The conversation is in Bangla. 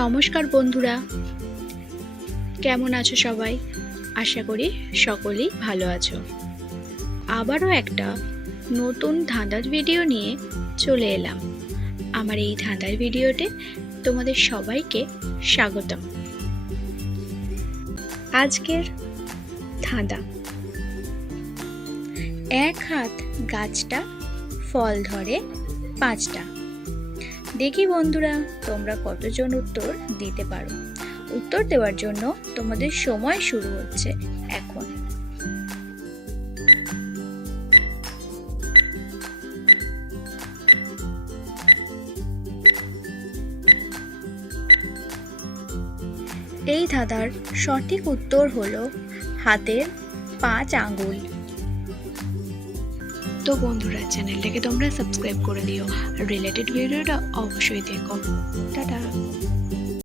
নমস্কার বন্ধুরা, কেমন আছো সবাই? আশা করি সকলেই ভালো আছো। আবারও একটা নতুন ধাঁধার ভিডিও নিয়ে চলে এলাম। আমার এই ধাঁধার ভিডিওতে তোমাদের সবাইকে স্বাগতম। আজকের ধাঁধা, এক হাত গাছটা, ফল ধরে পাঁচটা। দেখি বন্ধুরা, তোমরা কতজন উত্তর দিতে পারো। উত্তর দেওয়ার জন্য তোমাদের সময় শুরু হচ্ছে এখন। এই ধাঁধার সঠিক উত্তর হলো হাতের 5 আঙ্গুল। তো বন্ধুরা, চ্যানেলটাকে তোমরা সাবস্ক্রাইব করে দিও আর রিলেটেড ভিডিওটা অবশ্যই দেখো। টাটা।